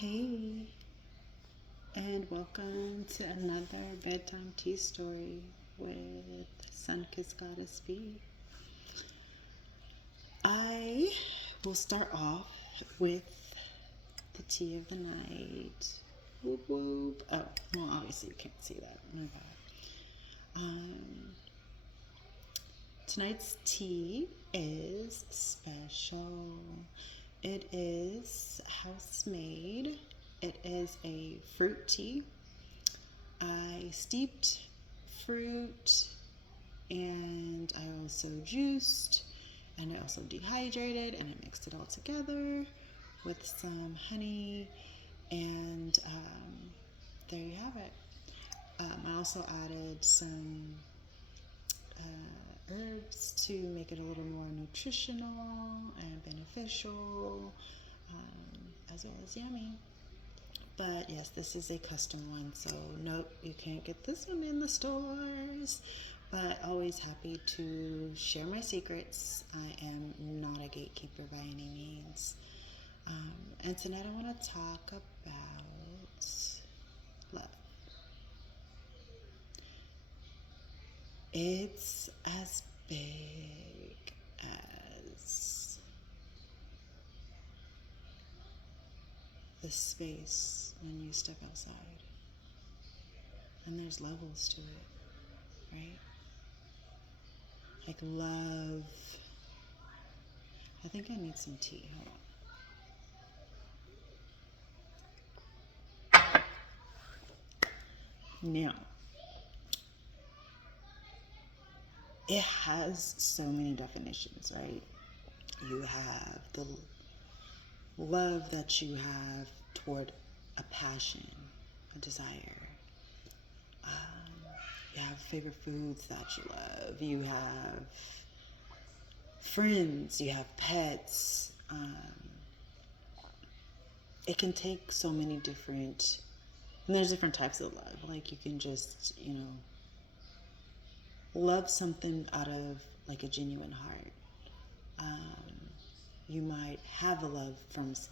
Hey, and welcome to another bedtime tea story with Sun-Kissed Goddess B. I will start off with the tea of the night. Whoop whoop. Oh, well, obviously you can't see that. My bad. Tonight's tea is special. It is house made. It is a fruit tea. I steeped fruit and I also juiced and I also dehydrated and I mixed it all together with some honey and there you have it. I also added some herbs to make it a little more nutritional and beneficial, as well as yummy. But yes, this is a custom one, so nope, you can't get this one in the stores. But always happy to share my secrets. I am not a gatekeeper by any means. And tonight I want to talk about love. It's as big as the space when you step outside. And there's levels to it, right? Like love. I think I need some tea. Hold on. Now, it has so many definitions, right? You have the love that you have toward a passion, a desire. You have favorite foods that you love. You have friends. You have pets. It can take so many different, and there's different types of love. Like you can just, love something out of like a genuine heart. You might have a love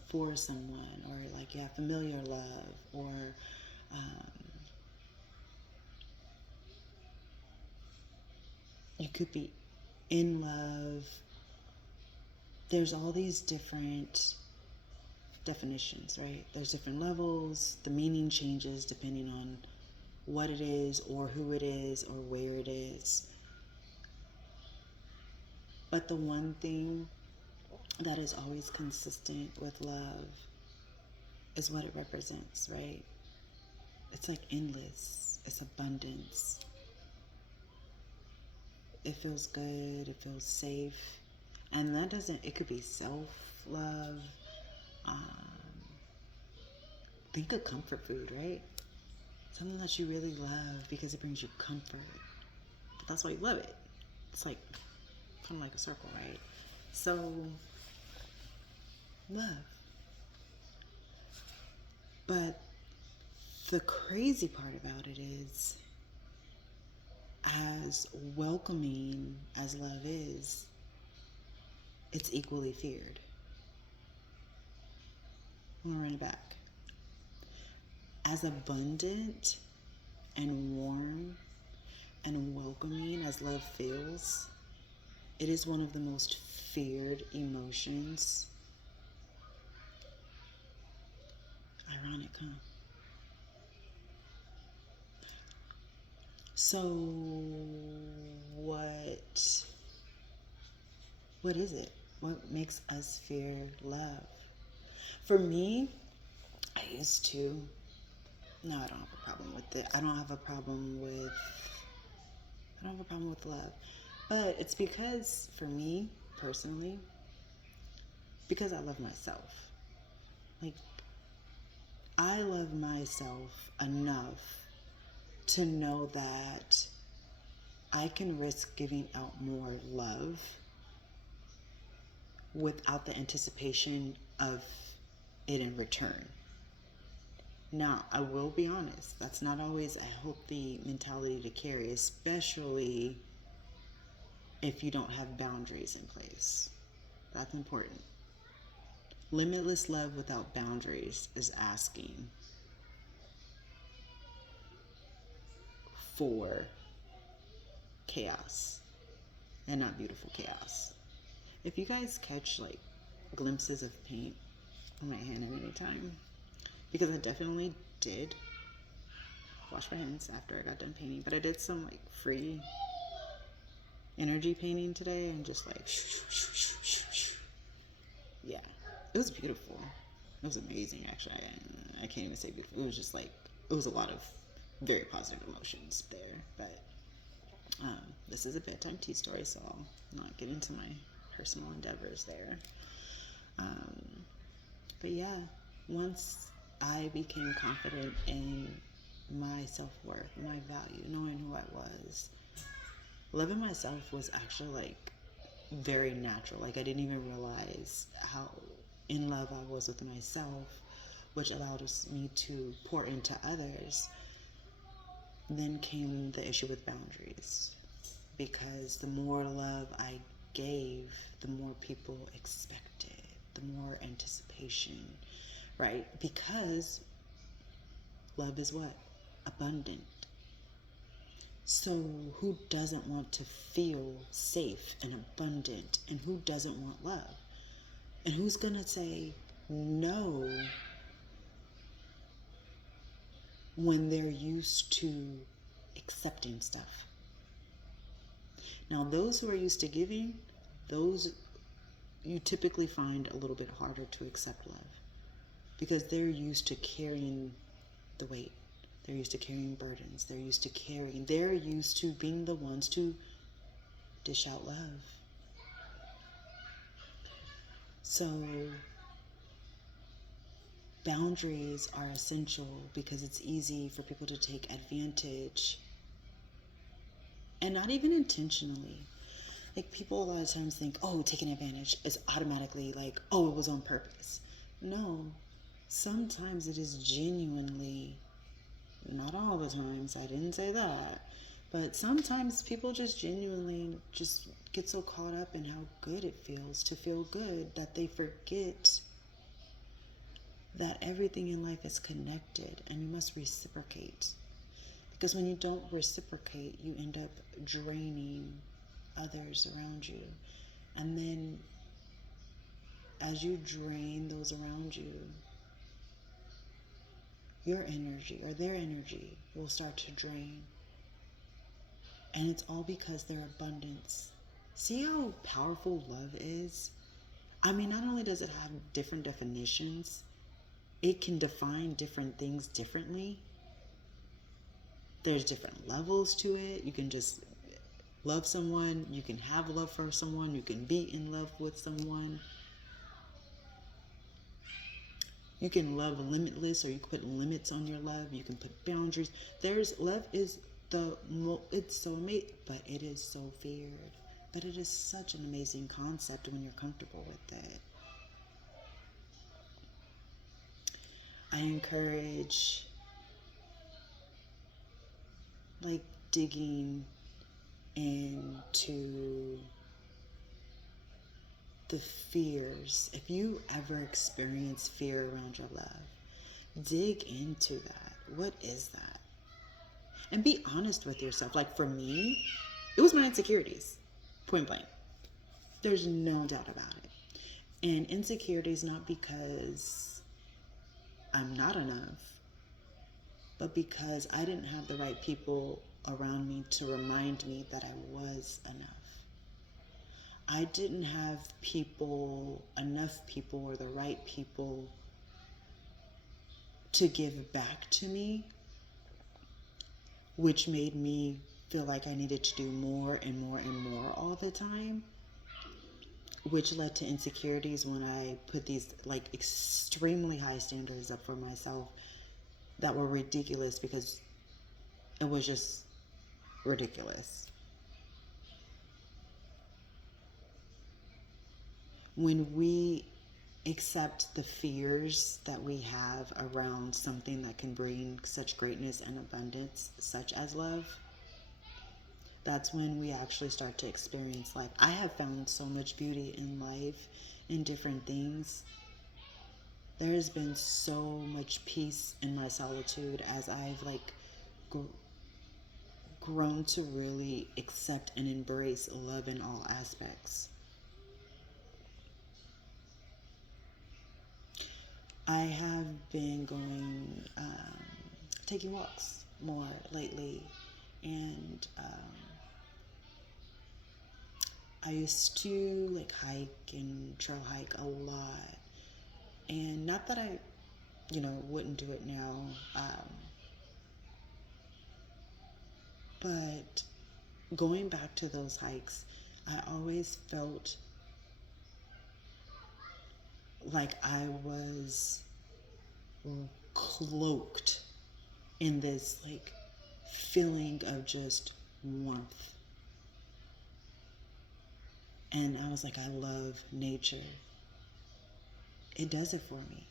for someone, or like you have familiar love, or you could be in love. There's all these different definitions, right? There's different levels. The meaning changes depending on what it is, or who it is, or where it is. But the one thing that is always consistent with love is what it represents, right? It's like endless. It's abundance. It feels good. It feels safe. And that doesn't, it could be self-love. Think of comfort food, right? Something that you really love because it brings you comfort. But that's why you love it. It's like, kind of like a circle, right? So, love. But the crazy part about it is, as welcoming as love is, it's equally feared. I'm gonna run it back. As abundant and warm and welcoming as love feels, it is one of the most feared emotions. Ironic, huh? So what is it? What makes us fear love? For me, I used to. No, I don't have a problem with it. I don't have a problem with love. But it's because, for me, personally, because I love myself. Like, I love myself enough to know that I can risk giving out more love without the anticipation of it in return. Now, I will be honest, that's not always a healthy mentality to carry, especially if you don't have boundaries in place. That's important. Limitless love without boundaries is asking for chaos and not beautiful chaos. If you guys catch like glimpses of paint on my hand at any time, because I definitely did wash my hands after I got done painting, but I did some like free energy painting today and just like yeah, it was beautiful. It was amazing, actually. I can't even say beautiful. It was just like, it was a lot of very positive emotions there. But this is a bedtime tea story, so I'll not get into my personal endeavors there. But yeah, once I became confident in my self-worth, my value, knowing who I was, loving myself was actually like very natural. Like I didn't even realize how in love I was with myself, which allowed me to pour into others. Then came the issue with boundaries, because the more love I gave, the more people expected, the more anticipation, right? Because love is what? Abundant. So who doesn't want to feel safe and abundant? And who doesn't want love? And who's going to say no when they're used to accepting stuff? Now, those who are used to giving, those you typically find a little bit harder to accept love, because they're used to carrying the weight. They're used to carrying burdens. They're used to being the ones to dish out love. So boundaries are essential because it's easy for people to take advantage, and not even intentionally. Like people a lot of times think, oh, taking advantage is automatically like, oh, it was on purpose. No, sometimes it is genuinely, not all the times, I didn't say that, but sometimes people just genuinely just get so caught up in how good it feels to feel good that they forget that everything in life is connected and you must reciprocate. Because when you don't reciprocate, you end up draining others around you. And then as you drain those around you, your energy or their energy will start to drain. And it's all because their abundance. See how powerful love is? I mean, not only does it have different definitions, it can define different things differently. There's different levels to it. You can just love someone. You can have love for someone. You can be in love with someone. You can love limitless, or you can put limits on your love. You can put boundaries. Love is it's so amazing, but it is so feared. But it is such an amazing concept when you're comfortable with it. I encourage like digging into the fears. If you ever experience fear around your love, dig into that. What is that? And be honest with yourself. Like for me, it was my insecurities, point blank. There's no doubt about it. And insecurities not because I'm not enough, but because I didn't have the right people around me to remind me that I was enough. I didn't have enough people, or the right people to give back to me, which made me feel like I needed to do more and more and more all the time, which led to insecurities when I put these like extremely high standards up for myself that were ridiculous, because it was just ridiculous. When we accept the fears that we have around something that can bring such greatness and abundance, such as love, that's when we actually start to experience life. I have found so much beauty in life, in different things, There has been so much peace in my solitude as I've like grown to really accept and embrace love in all aspects. I have been taking walks more lately, and I used to like hike and trail hike a lot, and not that I, wouldn't do it now, but going back to those hikes, I always felt like I was cloaked in this like feeling of just warmth. And I was like, I love nature. It does it for me.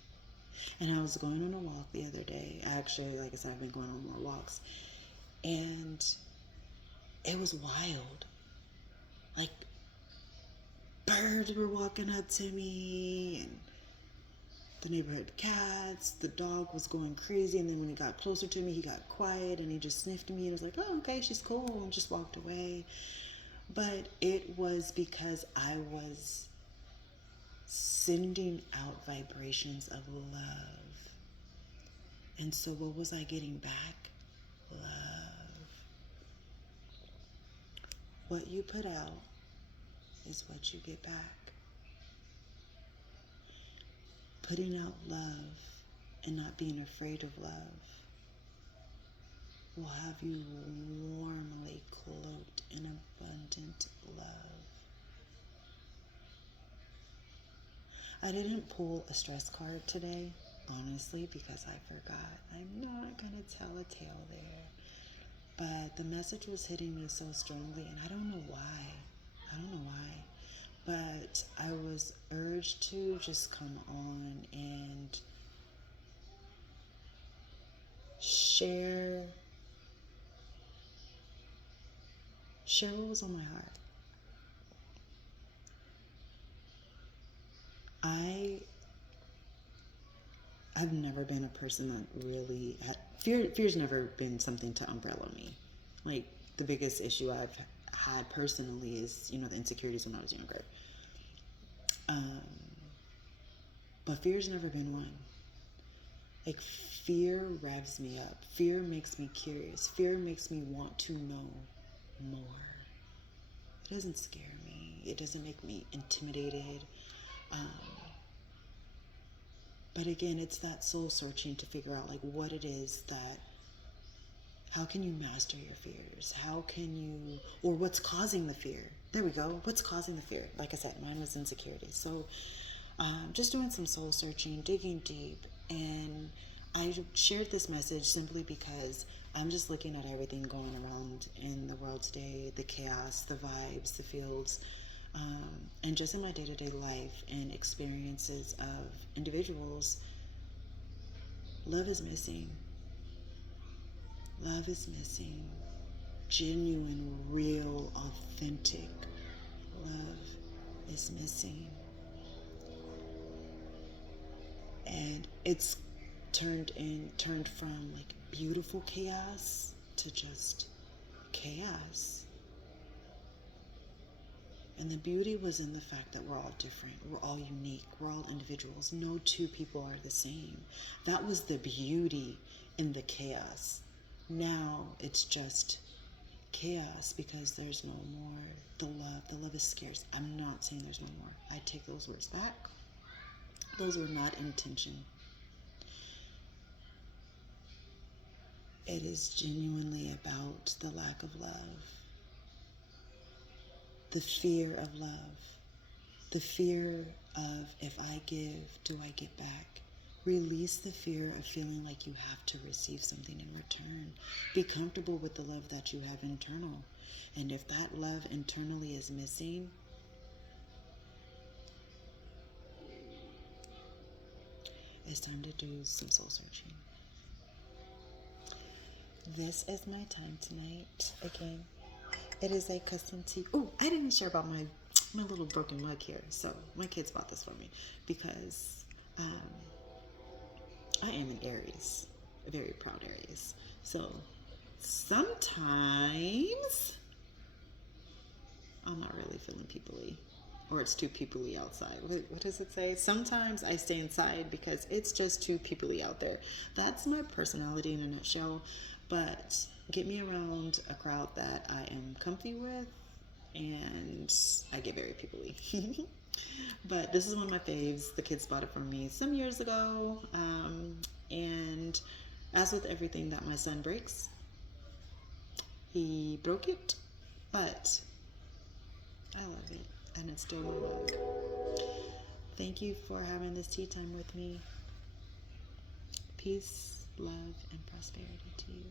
And I was going on a walk the other day. Actually, like I said, I've been going on more walks. And it was wild. Like, birds were walking up to me, and the neighborhood cats, the dog was going crazy, and then when he got closer to me, he got quiet, and he just sniffed me, and was like, oh, okay, she's cool, and just walked away. But it was because I was sending out vibrations of love. And so what was I getting back? Love. What you put out is what you get back. Putting out love and not being afraid of love will have you warmly cloaked in abundant love. I didn't pull a stress card today, honestly, because I forgot. I'm not going to tell a tale there. But the message was hitting me so strongly, and I don't know why. But I was urged to just come on and share what was on my heart. I've never been a person that really had fear's never been something to umbrella me. Like, the biggest issue I've had personally is, the insecurities when I was younger. But fear's never been one. Like, fear revs me up. Fear makes me curious. Fear makes me want to know more. It doesn't scare me. It doesn't make me intimidated. But again, it's that soul searching to figure out like what it is that, how can you master your fears? How can you, or what's causing the fear? There we go. What's causing the fear? Like I said, mine was insecurity. So just doing some soul searching, digging deep. And I shared this message simply because I'm just looking at everything going around in the world today, the chaos, the vibes, the fields, and just in my day-to-day life and experiences of individuals. Love is missing. Love is missing. Genuine, real, authentic love is missing. And it's turned from like beautiful chaos to just chaos. And the beauty was in the fact that we're all different. We're all unique. We're all individuals. No two people are the same. That was the beauty in the chaos. Now it's just chaos because there's no more the love. The love is scarce. I'm not saying there's no more. I take those words back. Those were not intention. It is genuinely about the lack of love. The fear of love. The fear of, if I give, do I get back? Release the fear of feeling like you have to receive something in return. Be comfortable with the love that you have internal. And if that love internally is missing, it's time to do some soul searching. This is my time tonight. Again, it is a custom tea. Oh, I didn't share about my little broken mug here. So my kids bought this for me because I am an Aries, a very proud Aries. So sometimes I'm not really feeling peoply, or it's too peoply outside. What does it say? Sometimes I stay inside because it's just too peoply out there. That's my personality in a nutshell. But get me around a crowd that I am comfy with, and I get very peoply. But this is one of my faves. The kids bought it for me some years ago. And as with everything that my son breaks, he broke it, but I love it, and it's still my mug. Thank you for having this tea time with me. Peace, love, and prosperity to you.